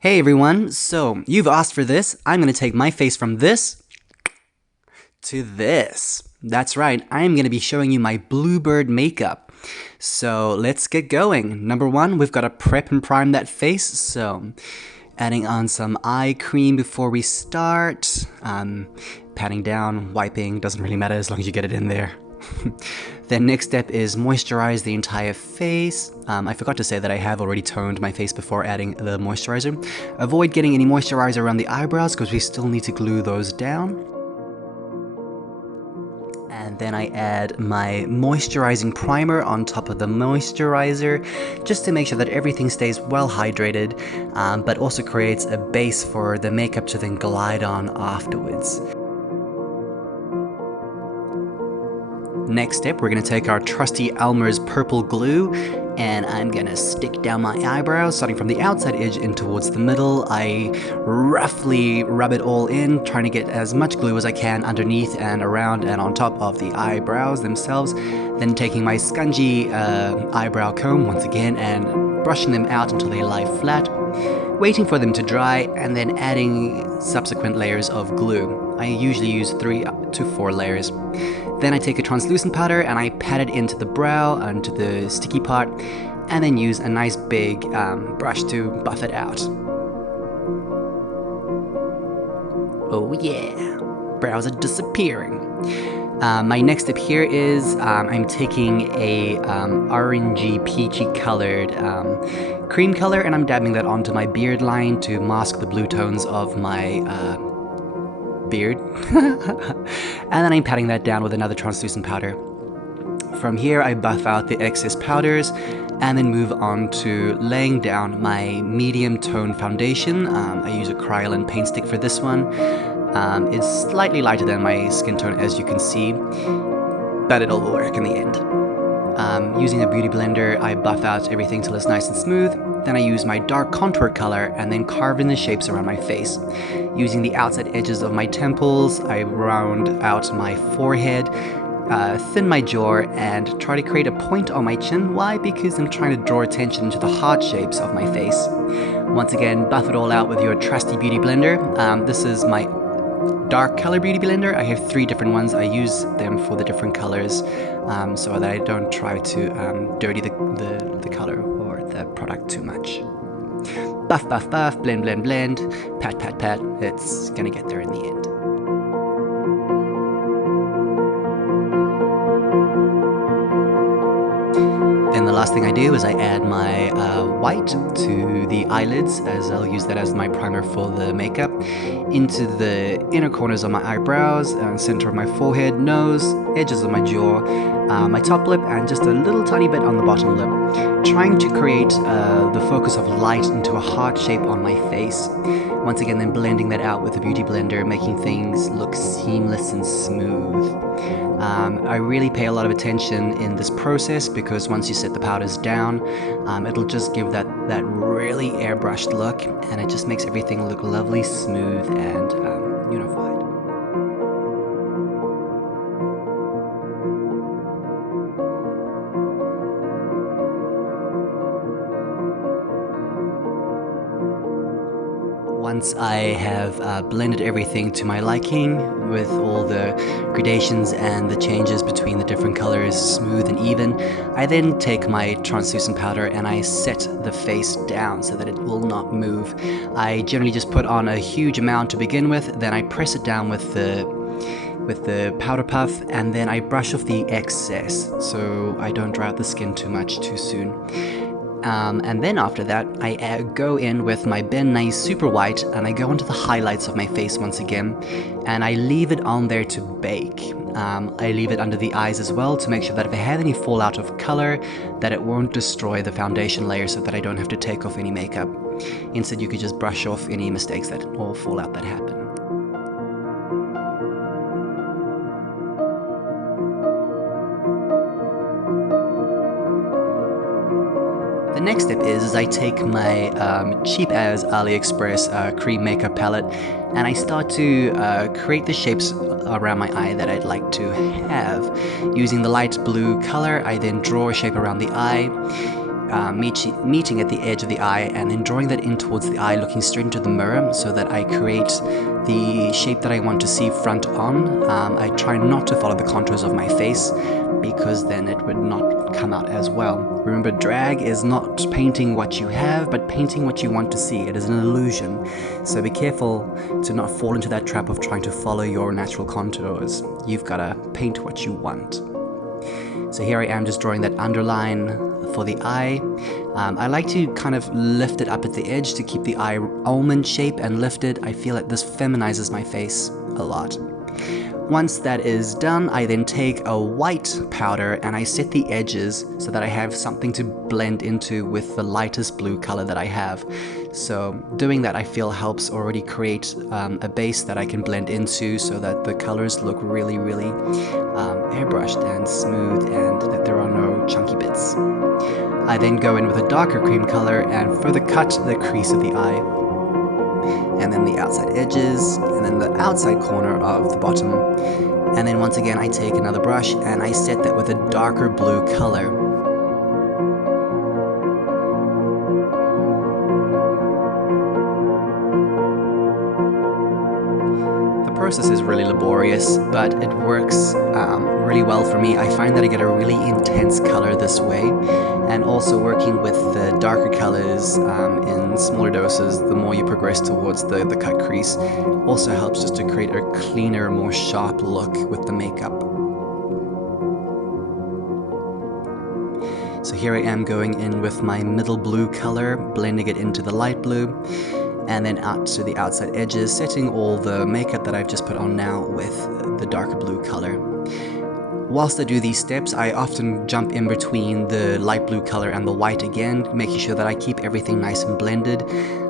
Hey everyone, so you've asked for this. I'm going to take my face from this to this. That's right, I'm going to be showing you my Bluebird makeup. So let's get going. Number one, we've got to prep and prime that face. So adding on some eye cream before we start. Patting down, wiping, doesn't really matter as long as you get it in there. Then next step is moisturize the entire face. I forgot to say that I have already toned my face before adding the moisturizer. Avoid getting any moisturizer around the eyebrows because we still need to glue those down. And then I add my moisturizing primer on top of the moisturizer just to make sure that everything stays well hydrated, but also creates a base for the makeup to then glide on afterwards. Next step, we're going to take our trusty Elmer's purple glue and I'm going to stick down my eyebrows, starting from the outside edge in towards the middle. I roughly rub it all in, trying to get as much glue as I can underneath and around and on top of the eyebrows themselves. Then taking my spongy eyebrow comb once again and brushing them out until they lie flat, waiting for them to dry, and then adding subsequent layers of glue. I usually use 3 to 4 layers. Then I take a translucent powder and I pat it into the brow, onto the sticky part, and then use a nice big brush to buff it out. Oh yeah, brows are disappearing. My next step here is I'm taking a orangey peachy colored cream color and I'm dabbing that onto my beard line to mask the blue tones of my beard. And then I'm patting that down with another translucent powder. From here I buff out the excess powders and then move on to laying down my medium tone foundation. I use a Kryolan paint stick for this one. It's slightly lighter than my skin tone, as you can see, but it'll work in the end. Using a beauty blender, I buff out everything till it's nice and smooth. Then I use my dark contour color and then carve in the shapes around my face. Using the outside edges of my temples, I round out my forehead, thin my jaw, and try to create a point on my chin. Why? Because I'm trying to draw attention to the heart shapes of my face. Once again, buff it all out with your trusty beauty blender. This is my dark color beauty blender. I have 3 different ones. I use them for the different colors so that I don't try to dirty the color or the product too much. Buff, buff, buff, blend, blend, blend, pat, pat, pat. It's gonna get there in the end. Then the last thing I do is I add my white to the eyelids, as I'll use that as my primer for the makeup, into the inner corners of my eyebrows, center of my forehead, nose, edges of my jaw, my top lip, and just a little tiny bit on the bottom lip, trying to create the focus of light into a heart shape on my face. Once again, then blending that out with the beauty blender, making things look seamless and smooth. I really pay a lot of attention in this process because once you set the powders down, it'll just give that really airbrushed look, and it just makes everything look lovely, smooth, and unified. Once I have blended everything to my liking with all the gradations and the changes between the different colors smooth and even, I then take my translucent powder and I set the face down so that it will not move. I generally just put on a huge amount to begin with, then I press it down with the powder puff, and then I brush off the excess so I don't dry out the skin too much too soon. And then after that, I go in with my Ben Nye Super White and I go into the highlights of my face once again, and I leave it on there to bake. I leave it under the eyes as well to make sure that if I have any fallout of color, that it won't destroy the foundation layer so that I don't have to take off any makeup. Instead, you could just brush off any mistakes that or fallout that happen. The next step is I take my cheap as AliExpress cream makeup palette and I start to create the shapes around my eye that I'd like to have. Using the light blue color, I then draw a shape around the eye. meeting at the edge of the eye and then drawing that in towards the eye, looking straight into the mirror so that I create the shape that I want to see front on. I try not to follow the contours of my face because then it would not come out as well. Remember, drag is not painting what you have, but painting what you want to see. It is an illusion. So be careful to not fall into that trap of trying to follow your natural contours. You've got to paint what you want. So here I am just drawing that underline for the eye. I like to kind of lift it up at the edge to keep the eye almond shape and lifted. I feel that this feminizes my face a lot. Once that is done, I then take a white powder and I set the edges so that I have something to blend into with the lightest blue color that I have. So doing that I feel helps already create a base that I can blend into so that the colors look really airbrushed and smooth and that there are no chunky bits. I then go in with a darker cream color and further cut the crease of the eye, and then the outside edges, and then the outside corner of the bottom. And then once again I take another brush and I set that with a darker blue color. The process is really laborious, but it works really well for me. I find that I get a really intense color this way, and also working with the darker colors in smaller doses, the more you progress towards the cut crease, also helps just to create a cleaner, more sharp look with the makeup. So here I am going in with my middle blue color, blending it into the light blue, and then out to the outside edges, setting all the makeup that I've just put on now with the darker blue color. Whilst I do these steps, I often jump in between the light blue color and the white again, making sure that I keep everything nice and blended.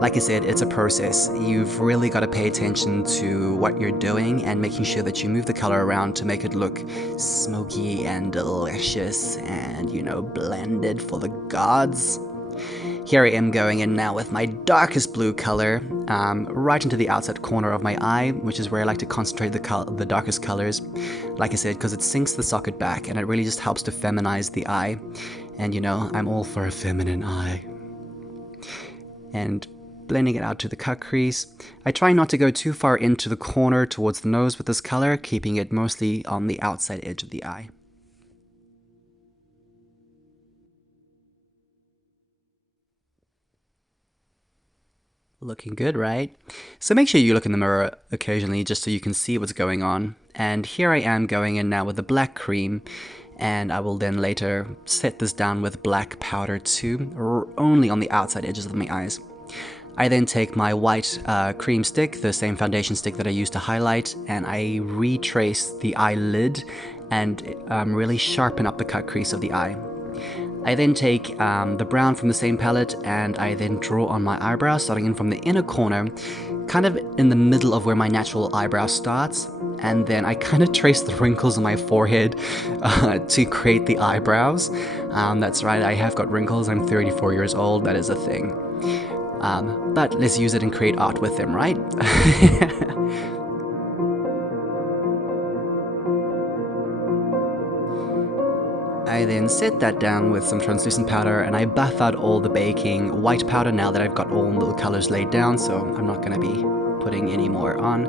Like I said, it's a process. You've really got to pay attention to what you're doing and making sure that you move the color around to make it look smoky and delicious and, you know, blended for the gods. Here I am going in now with my darkest blue color, right into the outside corner of my eye, which is where I like to concentrate the darkest colors. Like I said, because it sinks the socket back and it really just helps to feminize the eye. And you know, I'm all for a feminine eye. And blending it out to the cut crease. I try not to go too far into the corner towards the nose with this color, keeping it mostly on the outside edge of the eye. Looking good, right? So make sure you look in the mirror occasionally just so you can see what's going on. And here I am going in now with the black cream, and I will then later set this down with black powder too, only on the outside edges of my eyes. I then take my white cream stick, the same foundation stick that I used to highlight, and I retrace the eyelid and really sharpen up the cut crease of the eye. I then take the brown from the same palette and I then draw on my eyebrow, starting in from the inner corner, kind of in the middle of where my natural eyebrow starts, and then I kind of trace the wrinkles on my forehead to create the eyebrows. That's right, I have got wrinkles, I'm 34 years old, that is a thing. But let's use it and create art with them, right? I then set that down with some translucent powder and I buff out all the baking white powder now that I've got all the colors laid down, so I'm not going to be putting any more on.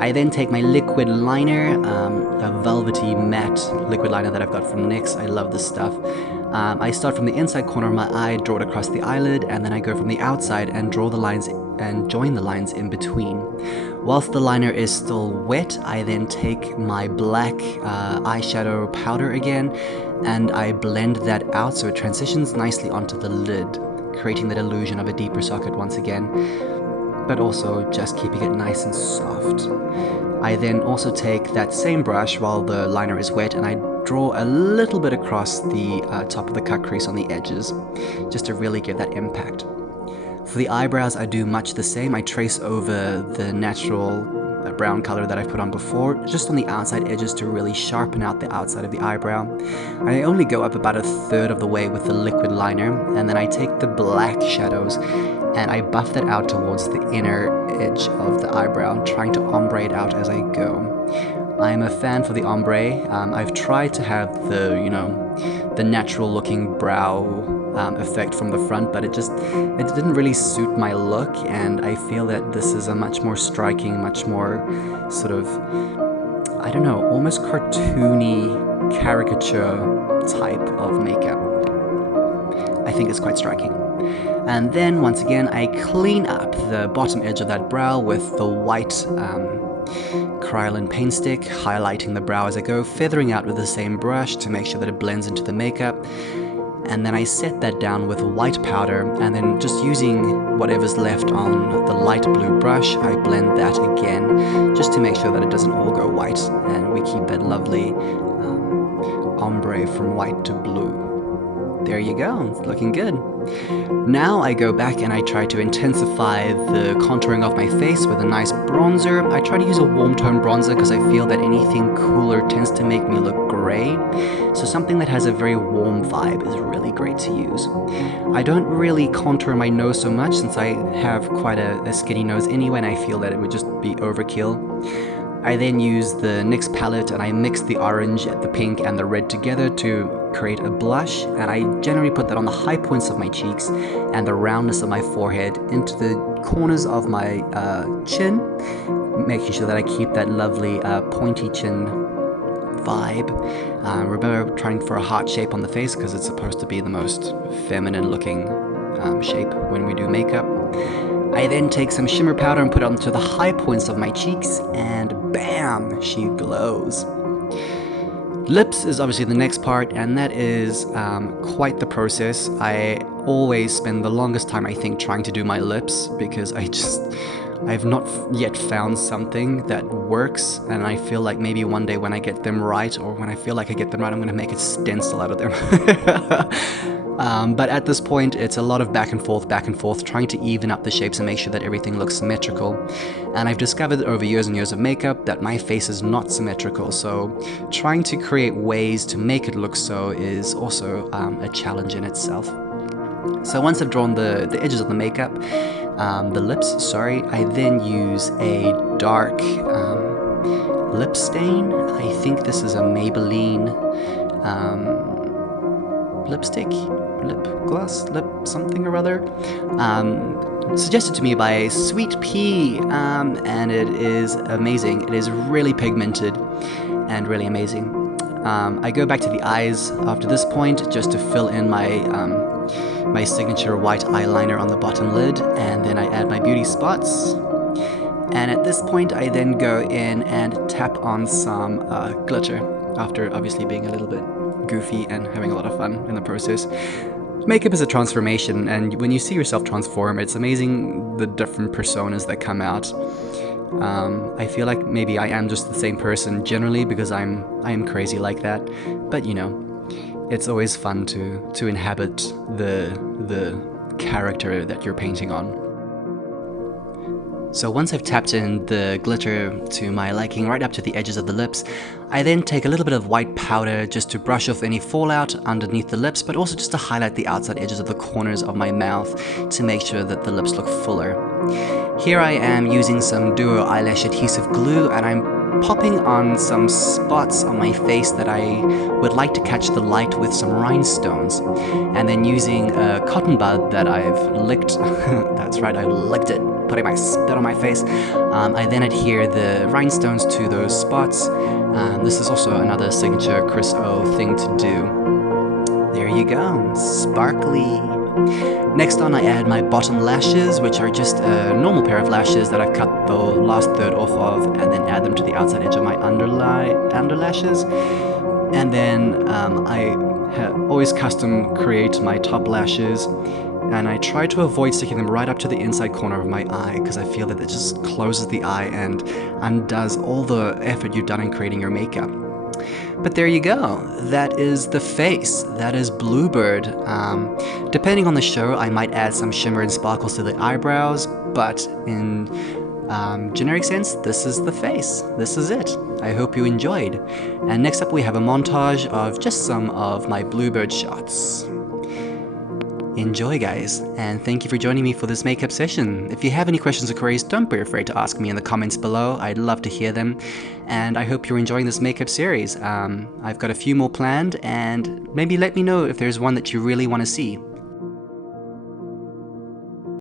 I then take my liquid liner, a velvety matte liquid liner that I've got from NYX. I love this stuff. I start from the inside corner of my eye, draw it across the eyelid, and then I go from the outside and draw the lines and join the lines in between. Whilst the liner is still wet, I then take my black eyeshadow powder again and I blend that out so it transitions nicely onto the lid, creating that illusion of a deeper socket once again, but also just keeping it nice and soft. I then also take that same brush while the liner is wet and I draw a little bit across the top of the cut crease on the edges, just to really give that impact. For the eyebrows, I do much the same. I trace over the natural brown color that I've put on before, just on the outside edges to really sharpen out the outside of the eyebrow. I only go up about 1/3 of the way with the liquid liner, and then I take the black shadows and I buff that out towards the inner edge of the eyebrow, trying to ombre it out as I go. I'm a fan for the ombre. I've tried to have the, you know, the natural looking brow effect from the front, but it didn't really suit my look, and I feel that this is a much more striking, much more sort of, I don't know, almost cartoony caricature type of makeup. I think it's quite striking. And then once again I clean up the bottom edge of that brow with the white Kryolan paint stick, highlighting the brow as I go, feathering out with the same brush to make sure that it blends into the makeup. And then I set that down with white powder, and then just using whatever's left on the light blue brush, I blend that again just to make sure that it doesn't all go white and we keep that lovely ombre from white to blue. There you go, it's looking good. Now I go back and I try to intensify the contouring of my face with a nice bronzer. I try to use a warm tone bronzer because I feel that anything cooler tends to make me look gray. So something that has a very warm vibe is really great to use. I don't really contour my nose so much since I have quite a skinny nose anyway, and I feel that it would just be overkill. I then use the NYX palette and I mix the orange, the pink and the red together to create a blush, and I generally put that on the high points of my cheeks and the roundness of my forehead, into the corners of my chin, making sure that I keep that lovely pointy chin vibe. Remember trying for a heart shape on the face because it's supposed to be the most feminine looking shape when we do makeup. I then take some shimmer powder and put it onto the high points of my cheeks, and bam, she glows. Lips is obviously the next part, and that is quite the process. I always spend the longest time, I think, trying to do my lips because I've not yet found something that works, and I feel like maybe one day when I get them right, or when I feel like I get them right, I'm going to make a stencil out of them. But at this point, it's a lot of back and forth, trying to even up the shapes and make sure that everything looks symmetrical. And I've discovered over years and years of makeup that my face is not symmetrical, so trying to create ways to make it look so is also a challenge in itself. So once I've drawn the edges of the makeup, the lips, sorry, I then use a dark lip stain. I think this is a Maybelline lipstick, lip gloss, lip something or other, suggested to me by Sweet Pea, and it is amazing. It is really pigmented and really amazing. I go back to the eyes after this point just to fill in my signature white eyeliner on the bottom lid, and then I add my beauty spots. And at this point I then go in and tap on some glitter, after obviously being a little bit goofy and having a lot of fun in the process. Makeup is a transformation, and when you see yourself transform, it's amazing the different personas that come out. I feel like maybe I am just the same person generally because I am crazy like that, but you know, it's always fun to inhabit the character that you're painting on. So once I've tapped in the glitter to my liking right up to the edges of the lips, I then take a little bit of white powder just to brush off any fallout underneath the lips, but also just to highlight the outside edges of the corners of my mouth to make sure that the lips look fuller. Here I am using some Duo eyelash adhesive glue, and I'm popping on some spots on my face that I would like to catch the light with some rhinestones, and then using a cotton bud that I've licked, that's right, I licked it, putting my spit on my face. I then adhere the rhinestones to those spots. This is also another signature Chris O thing to do. There you go, sparkly. Next on, I add my bottom lashes, which are just a normal pair of lashes that I've cut the last third off of, and then add them to the outside edge of my underlashes. And then I always custom create my top lashes, and I try to avoid sticking them right up to the inside corner of my eye because I feel that it just closes the eye and undoes all the effort you've done in creating your makeup. But there you go, that is the face, that is Bluebird. Depending on the show, I might add some shimmer and sparkles to the eyebrows, but in generic sense, this is the face, this is it. I hope you enjoyed. And next up we have a montage of just some of my Bluebird shots. Enjoy, guys, and thank you for joining me for this makeup session. If you have any questions or queries, don't be afraid to ask me in the comments below. I'd love to hear them, and I hope you're enjoying this makeup series. I've got a few more planned, and maybe let me know if there's one that you really want to see.